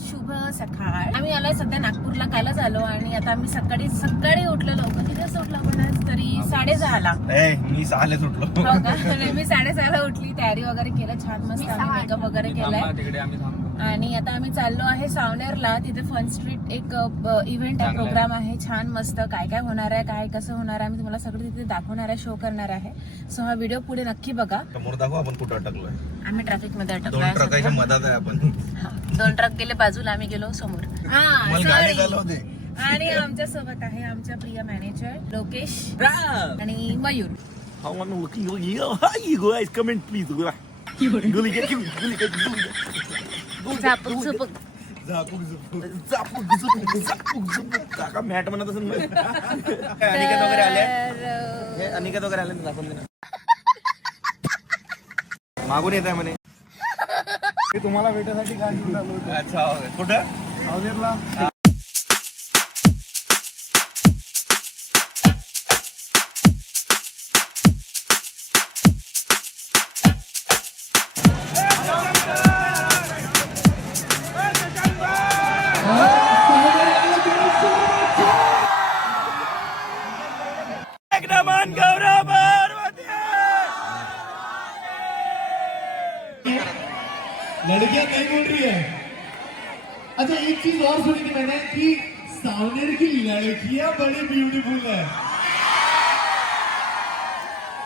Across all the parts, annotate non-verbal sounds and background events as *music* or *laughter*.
शुभ सकाळ. आम्ही आलोय सध्या नागपूरला कालच आलो आणि आता आम्ही सकाळी सकाळी उठलो लवकर. किती वाजता उठलो आपण आज? तरी साडेसहाला. मी सहाले सुटलो हो का? नाही, *laughs* मी साडेसहाला उठली तयारी वगैरे केलं छान मस्त आम्ही मेकअप वगैरे केलाय. तिकडे आम्ही आणि आता आम्ही चाललो आहे सावनेरला तिथे फन स्ट्रीट एक इव्हेंट आहे प्रोग्राम आहे छान मस्त काय काय होणार आहे काय कसं होणार आहे मी तुम्हाला सगळं तिथे दाखवणार आहे शो करणार आहे सो हा व्हिडिओ पुढे नक्की बघा समोर दाखव आपण कुठं अटकलोय आम्ही ट्रॅफिकमध्ये दोन अटकलो मधात आहे आपण हा, दोन ट्रक गेले बाजूला आम्ही गेलो समोर हा मला गाडी sorry. चालवते आणि आमच्यासोबत आहे आमच्या प्रिय मॅनेजर लोकेश आणि Mayur I want to look at you. Hi, you guys. Come in, please. Gully, get you. Gully, get you. Zapuk Jhupuk Zapuk Jhupuk Zapuk Jhupuk Zapuk Jhupuk काका मॅट म्हणत असेल मग. अनिकेत वगैरे आले. हे अनिकेत वगैरे आले ना दाखवून दे ना मागून येत आहे म्हणे. मी तुम्हाला भेटायसाठी काय अच्छा कुठं? सावनेरला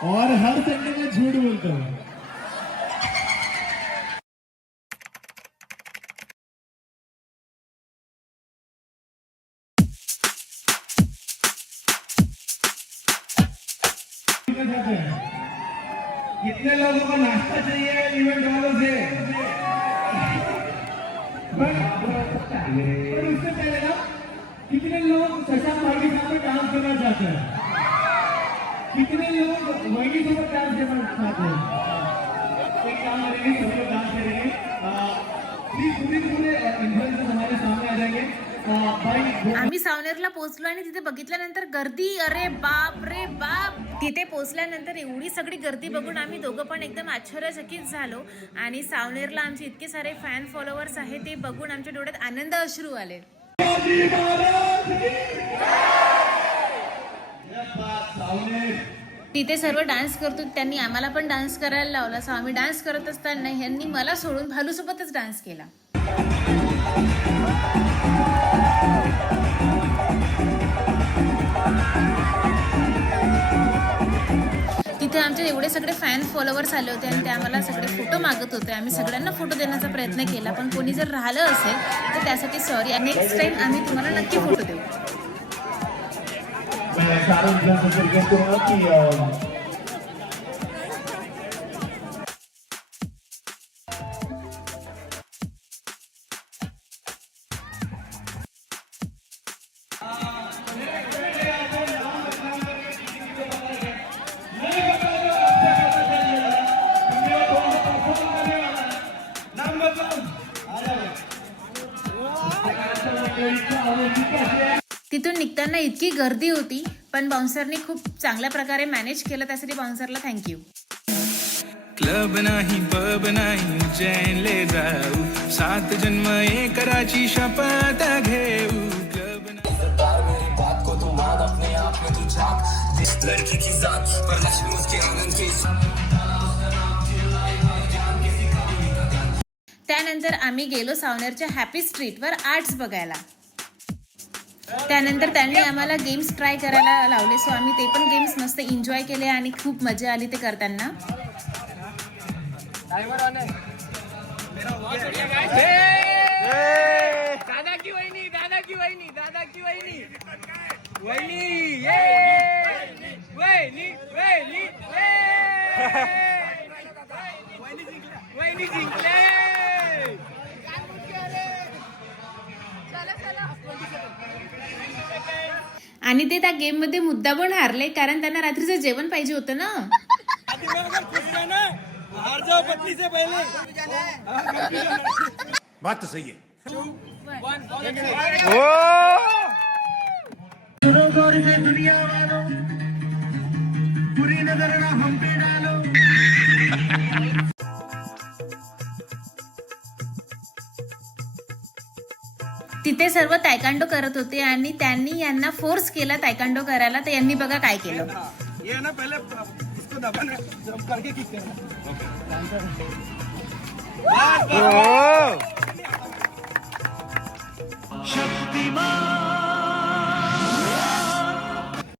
और हर संडे में झूठ बोलते हो। कितने लोगों को नाश्ता चाहिए इवेंट वालों से? पर उससे पहले ना, कितने लोग भाई के साथ में डांस करना चाहते हैं? कितने लोग वही सोबत डांस करना चाहते हैं? एक काम करेंगे सभी लोग डांस करेंगे। प्लीज पूरे पूरे इन्फ्लुएंसर्स हमारे सामने आ जाएंगे। आम्ही सावनेरला पोहोचलो आणि तिथे बघितल्यानंतर गर्दी अरे बाप रे बाप! तिथे पोहोचल्यानंतर एवढी सगळी गर्दी बघून आम्ही दोघं पण एकदम आश्चर्यचकित झालो. आणि सावनेरला आमचे इतके सारे फॅन फॉलोअर्स आहे ते बघून आमच्या डोळ्यात आनंद अश्रू आले शिवाजी महाराज की यस बात सावनेर तिथे सर्व डान्स करतो त्यांनी आम्हाला पण डान्स करायला लावला. सो आम्ही डान्स करत असताना ह्यांनी मला सोडून भालूसोबतच डान्स केला. तिथे आमचे एवढे सगळे फॅन फॉलोअर्स आले होते आणि ते आम्हाला सगळे फोटो मागत होते. आम्ही सगळ्यांना फोटो देण्याचा प्रयत्न केला पण कोणी जर राहिलं असेल तर त्यासाठी सॉरी नेक्स्ट टाइम आम्ही तुम्हाला नक्की फोटो देऊ. मैं सारे तिथून निघताना इतकी गर्दी होती. पण बाउन्सरने खूप चांगल्या प्रकारे मॅनेज केलं त्यासाठी बाउन्सरला थँक्यू क्लब नाही पब नाही उज्जैन ले जाऊ. सात जन्म एकराची शपथ घेऊ. क्लब त्यानंतर आम्ही गेलो सावनेरच्या हॅपी स्ट्रीटवर आर्ट्स बघायला. त्यानंतर त्यांनी आम्हाला गेम्स ट्राय करायला लावले. सो आम्ही ते पण गेम्स मस्त एन्जॉय केले आणि खूप मजा आली ते करताना. दादा की वहिनी दादा की वहिनी दादा की वहिनी वहिनी वहिनी वहिनी. आणि ते त्या गेममध्ये मुद्दा पण हारले कारण त्यांना रात्रीचं जेवण पाहिजे होतं ना. खुश रहना हार जाओ पत्नी से पहले बात तो सही है। सुनो गौर से दुनिया वालों बुरी नजर ना हम पे डालो. तिथे सर्व तायकांडो करत होते आणि त्यांनी यांना फोर्स केला तायकांडो करायला. तर यांनी बघा काय केलं. ये ना पहले इसको दबाना जंप करके किक करना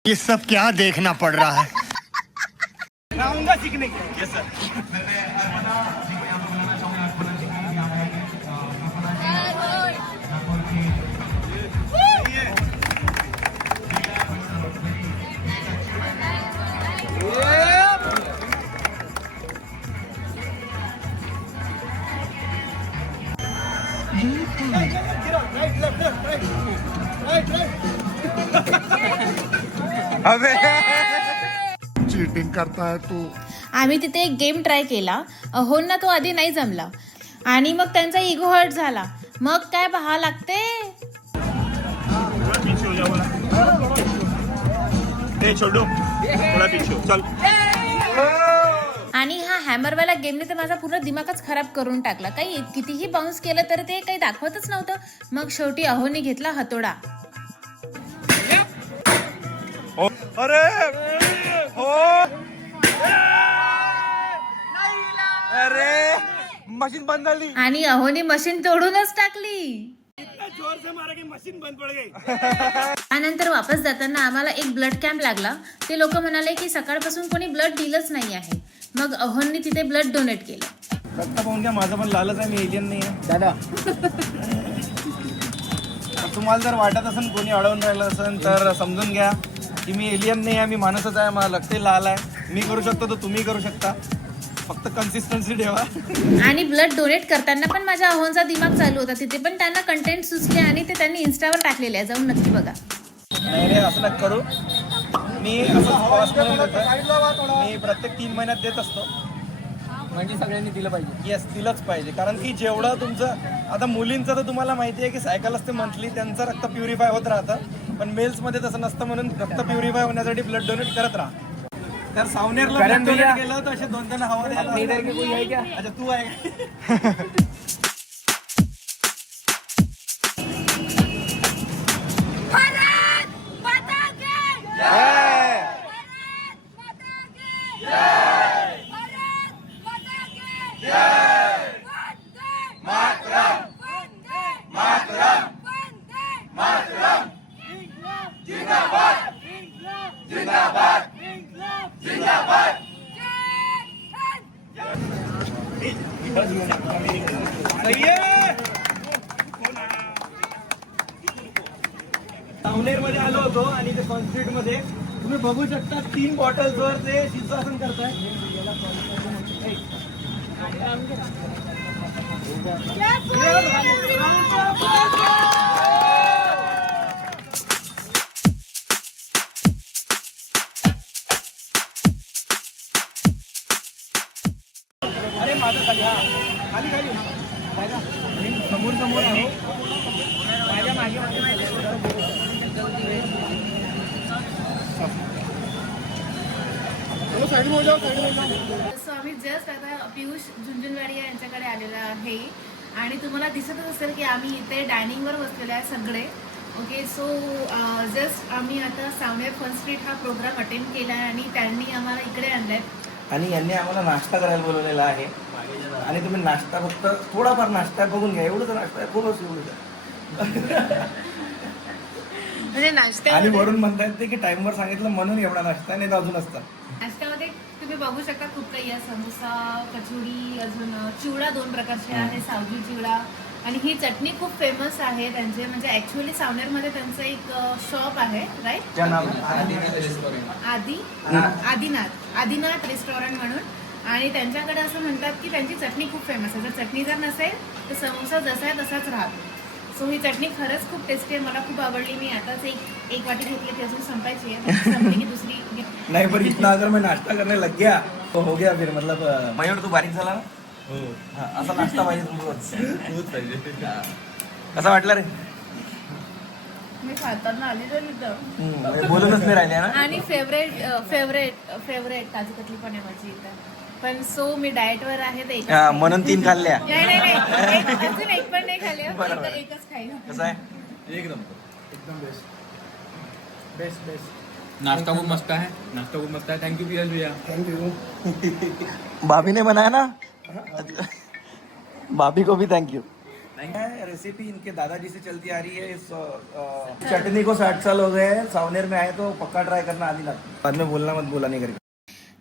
ये सब क्या देखना पड़ रहा है? *laughs* सीखने के लिए। सर चीटिंग करता है तू. आम्ही तिथे एक गेम ट्राय केला. अहोंना तो आधी नाही जमला. आणि मग त्यांचा इगो हर्ट झाला. मग काय पहा लागते? हो हो चल. आणि हा हॅमरवाला गेमने तर माझा पूर्ण दिमागच खराब करून टाकला. काही कितीही बाउन्स केलं तर ते काही दाखवतच नव्हतं. मग शेवटी अहोने घेतला हतोडा. अरे! हो! अरे! मशीन बंद झाली. आणि अहोने मशीन तोडूनच टाकली. जोर से मारा की मशीन बंद पड़ गई. त्यानंतर वापस जाताना आम्हाला एक ब्लड कॅम्प लागला. ते लोक म्हणाले की सकाळपासून कोणी ब्लड दिलंच नाही आहे मग अहोंनी तिथे ब्लड डोनेट केलं. रक्त पाहून घ्या माझं पण लालच आहे मी एलियन नाही आहे दादा तुम्हाला जर वाटत असेल कोणी अडवून राहिलं असेल तर समजून घ्या. की मी एलियन नाही आहे मी माणूसच आहे मला रक्त लाल आहे. मी करू शकतो तर तुम्ही करू शकता. फक्त कन्सिस्टन्सी ठेवा. आणि ब्लड डोनेट करताना पण माझ्या अहोंचा दिमाग चालू होता. तिथे पण त्यांना कंटेंट सुचले आणि ते त्यांनी इन्स्टावर टाकलेले आहे. जाऊन नक्की बघा. नाही रे असं नका करू. मी मी प्रत्येक तीन महिन्यात देत असतो. म्हणजे सगळ्यांनी दिलं पाहिजे. येस दिलंच पाहिजे. कारण की जेवढं तुमचं आता मुलींचं तर तुम्हाला माहिती आहे की सायकल असते मंथली त्यांचं रक्त प्युरिफाय होत राहतं. पण मेल्समध्ये तसं नसतं म्हणून रक्त प्युरिफाय होण्यासाठी ब्लड डोनेट करत राहा. तर सावनेरला ब्लड. डोनेट केलं तर असे दोन जण हवा द्यायला अच्छा तू आहे *laughs* सावनेरमध्ये आलो होतो आणि ते कॉन्क्रीटमध्ये. तुम्ही बघू शकता तीन बॉटल्सवर ते शीर्षासन करताय. अरे माझं खाली हा. खाली खाली बघा, समोर समोर आहे. माझ्या मागे मागे. सो आम्ही जस्ट आता पियुष झुंझुनवाडिया यांच्याकडे आलेला आहे. आणि तुम्हाला दिसतच असेल की आम्ही इथे डायनिंगवर बसलेले आहे सगळे. ओके सो जस्ट आम्ही आता सावनेर फन स्ट्रीट हा प्रोग्राम अटेंड केला आहे आणि त्यांनी आम्हाला इकडे आणलाय. आणि यांनी आम्हाला नाश्ता करायला बोलवलेला आहे. आणि तुम्ही नाश्ता फक्त थोडाफार नाश्ता बघून घ्या. एवढंच नाश्ता आहे. थोडंच एवढं? म्हणजे नाश्त्या आणि वरून म्हणतायत ते की टाइमवर सांगितलं म्हणून एवढा नाश्ता नाही तर अजून असतं. नाश्त्यामध्ये तुम्ही बघू शकता खूप काही आहे. समोसा कचोरी अजून चिवडा दोन प्रकारचे आहे सावजी चिवडा. आणि ही चटणी खूप फेमस आहे त्यांचे. म्हणजे ऍक्च्युअली सावनेरमध्ये त्यांचं एक शॉप आहे राईट नाव आदी आदिनाथ. आदिनाथ. रेस्टॉरंट म्हणून. आणि त्यांच्याकडे असं म्हणतात की त्यांची चटणी खूप फेमस आहे. जर चटणी जर नसेल तर समोसा जसा आहे तसाच राहतो. सो ही चटणी खरंच खूप टेस्टी आहे. मला खूप आवडली. मी आताच एक एक वाटी घेतली ती अजून संपायची आहे. संपली की दुसरी. नाही पण इतना अगर मैं नाश्ता करने लग गया तो हो गया फिर. मतलब मयूर तू बारीक झाला ना? हा, असा नाश्ता पाहिजे तुमचा *laughs* पाहिजे. कसा वाटला रे? मी खाताना आली तर इथं हम्म, बोलूनच नाही राहिले ना? आणि favourite favourite favourite kaju katli पण आहे माझी इथं. पण सो मी डाएट वर आहे एकच हा, खाईन. म्हणून तीन खाल्ल्या. नाही नाही नाही. एक- अजून एक पण नाही खाल्ली हं. बरोबर. एक- एकच खाईन कसं आहे? नाश्ता खूप मस्त आहे. नाश्ता खूप मस्त आहे. थँक्यू भैया भाभी ने बनाया ना? भाभी को भी थैंक यू रेसिपी इनके दादाजी से चलती आ रही है इस अ, अ, चटनी को साठ साल हो गए हैं। सावनेर में आए तो पक्का ट्राई करना आदि लगता बाद में बोलना मत बोला नहीं करके।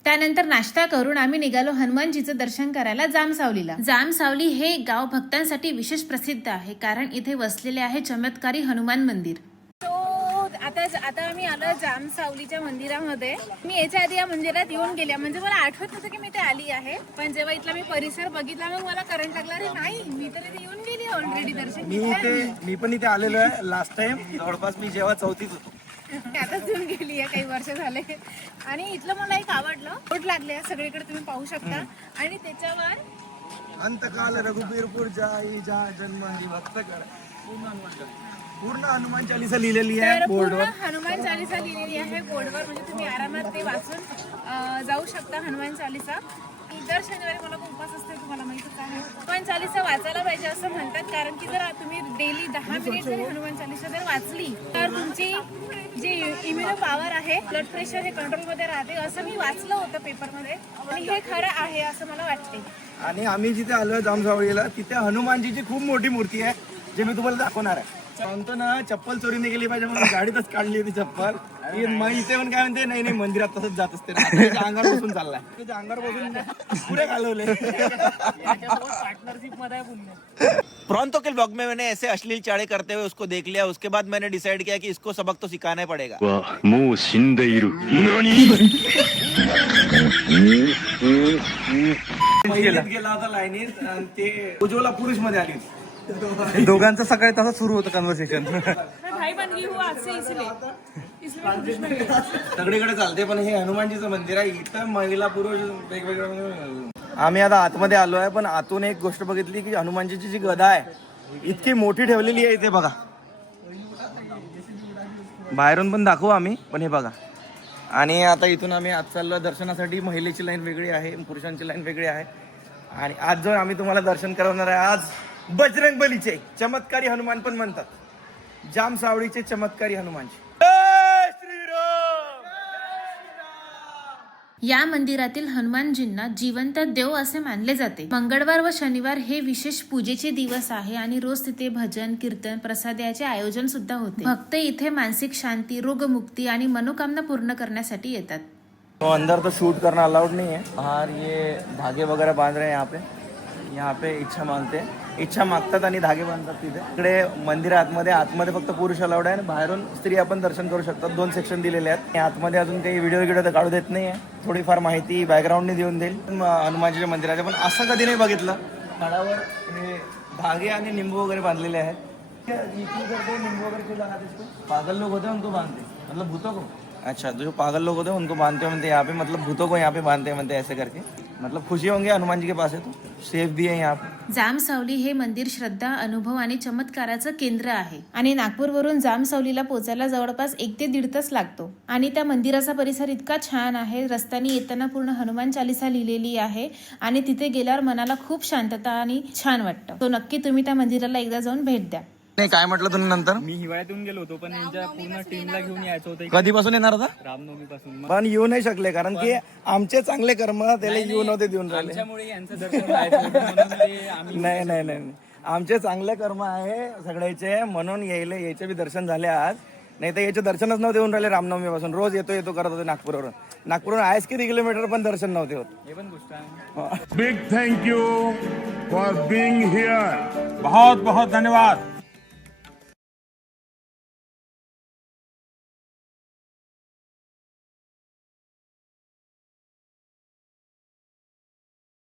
त्यानंतर नाश्ता करून आम्ही निघालो हनुमानजीचं दर्शन करायला जामसावलीला. जामसावली हे गाव भक्तांसाठी विशेष प्रसिद्ध आहे कारण इथे वसलेले आहे चमत्कारी हनुमान मंदिर. आता आता आम्ही आलो जामसावलीच्या मंदिरामध्ये. मी याच्या आधी या मंदिरात येऊन गेल्या म्हणजे मला आठवत नव्हतं की मी ते आली आहे. पण जेव्हा इथला मी परिसर बघितला मग मला करंट लागला अरे नाही मी तर इथे येऊन गेली ऑलरेडी दर्शन मी इथे मी पण इथे आलेलो आहे. लास्ट टाइम जवळपास मी जेव्हा चौथीत होतो. *laughs* आताच येऊन गेली आहे काही वर्ष झाले. आणि इथलं मला एक आवडलं. बोट लागले आहे, सगळीकडे तुम्ही पाहू शकता. आणि त्याच्यावर अंतकाल रघुबीरपूर जाई जा जन्म हरी भक्त कर पूर्ण हनुमान चालीसा. पूर्ण हनुमान चालीसा लिहिलेली आहे पूर्ण बोर्डवर. हनुमान चालीसा लिहिलेली आहे बोर्डवर. म्हणजे तुम्ही आरामात ते वाचून अं, जाऊ शकता हनुमान चालीसा. दर शनिवारी मला उपास असते तुम्हाला माहितच आहे हनुमान चालीसा वाचायला पाहिजे असं म्हणतात. कारण की जर तुम्ही डेली दहा मिनिट जरी हनुमान चालीसा जर वाचली तर तुमची जी इम्युनो पॉवर आहे ब्लड प्रेशर हे कंट्रोलमध्ये राहते. असं मी वाचलं होतं पेपरमध्ये आणि हे खरं आहे असं मला वाटते. आणि आम्ही जिथे आलोय जामसावळीला तिथे हनुमानजीची खूप मोठी मूर्ती आहे जे मी तुम्हाला दाखवणार आहे. सांगतो ना चप्पल चोरीने गेली पाहिजे म्हणून गाडीतच काढली होती चप्पल ही मग इथे पण काय म्हणते नाही नाही मंदिरात तसंच जात असते आता त्याच्या अंगावर बसून चाललाय त्याच्या अंगावर बसून पुढे घालवले प्रॉन्तो के ब्लॉग में मैंने ऐसे अश्लील चाड़े करते हुए उसको देख लिया उसके बाद मैंने डिसाइड किया कि इसको सबक तो सिखाना ही पड़ेगा はもう死んでいる何 पहिलीत गेला होता लाईनीत आणि ते उज्ज्वला पुरुष मध्ये आली होती. *laughs* दोघांचं सकाळी तसं सुरू होतं कन्व्हर्सेशन भाई बन गई हूँ आपसे इसलिए. सगळीकडे चालते पण हे हनुमानजीचं मंदिर आहे. इथं महिला पुरुष वेगवेगळं आम्ही आता आतमध्ये आलो आहे पण आतून एक गोष्ट बघितली की हनुमानजीची जी गदा आहे इतकी मोठी ठेवलेली आहे इथे बघा. बाहेरून पण दाखवू आम्ही पण हे बघा. आणि आता इथून आम्ही आज चाललो दर्शनासाठी महिलेची लाईन वेगळी आहे पुरुषांची लाईन वेगळी आहे. आणि आज जो आम्ही तुम्हाला दर्शन करवणार आहे आज बजरंग बलीचे. चमत्कारी हनुमान पण म्हणतात. जाम सावळीचे चमत्कारी श्रीराम! या मंदिरातील हनुमानजींना जिवंत देव असे मानले जाते. मंगळवार व शनिवार हे विशेष पूजेचे दिवस आहे आणि रोज तिथे भजन कीर्तन प्रसाद याचे आयोजन सुद्धा होते. भक्त इथे मानसिक शांती रोगमुक्ती आणि मनोकामना पूर्ण करण्यासाठी येतात. तो अंदर तो शूट करना अलाउड नहीं है। बाहर ये धागे वगैरह बांध रहे हैं यहाँ पे। यहाँ पे इच्छा मागते हैं. इच्छा मागतात आणि धागे बांधतात तिथे. इकडे मंदिर आतमध्ये आतमध्ये फक्त पुरुष अलाउड आहे आणि बाहेरून स्त्री आपण दर्शन करू शकतात. दोन सेक्शन दिलेले आहेत. आतमध्ये अजून काही व्हिडिओ गिडिओ तर काढू देत नाही आहे थोडीफार माहिती बॅकग्राऊंडने देऊन देईल. हनुमानजीच्या मंदिराचे पण असं कधी नाही बघितलं. झाडावर हे धागे आणि निंबू वगैरे बांधलेले आहेत. निंबू वगैरे क्यों इसको पागल लोग होते हैं उनको बांधते. मतलब भूतों को अच्छा जो पागल लोग होते हैं उनको बांधते हैं यहाँ पे मतलब भूतों को यहाँ पे बांधते हैं म्हणते ऐसे करके. मतलब खुशी होंगे हनुमान जी के पास है तो सेफ भी है यहाँ पे। जामसावली हे मंदिर श्रद्धा अनुभव आणि चमत्काराचं केंद्र आहे. आणि नागपूरवरून जामसावलीला पोहोचायला जवळपास एक ते दीड तास लागतो. आणि त्या मंदिराचा परिसर इतका छान आहे रस्त्याने येताना पूर्ण हनुमान चालिसा लिहिलेली आहे आणि तिथे गेल्यावर मनाला खूप शांतता आणि छान वाटतं. तो नक्की तुम्ही त्या मंदिराला एकदा जाऊन भेट द्या. नाही काय म्हटलं तुम्ही नंतर? मी हिवाळ्यात येऊन गेलो होतो पण यांच्या पूर्ण टीमला घेऊन यायचं होतं कधीपासून येणार होता रामनवमी पासून पण येऊ नाही शकले कारण की आमचे चांगले कर्म त्याला येऊ नव्हते देऊन राहिले. त्यामुळे यांचं दर्शन व्हायचं होतं म्हणून ते आम्ही *laughs* नाही नाही नाही नाही. आमचे चांगले कर्म आहे सगळ्याचे म्हणून यायले याचे बी दर्शन झाले आज. नाही तर याचे दर्शनच नव्हते होऊन राहिले रामनवमी पासून रोज येतो येतो करत होते नागपूरवरून. नागपूरवरून आहेच किती किलोमीटर पण दर्शन नव्हते होत. हे पण गोष्ट आहे. Big thank you for being here. बहुत बहुत धन्यवाद.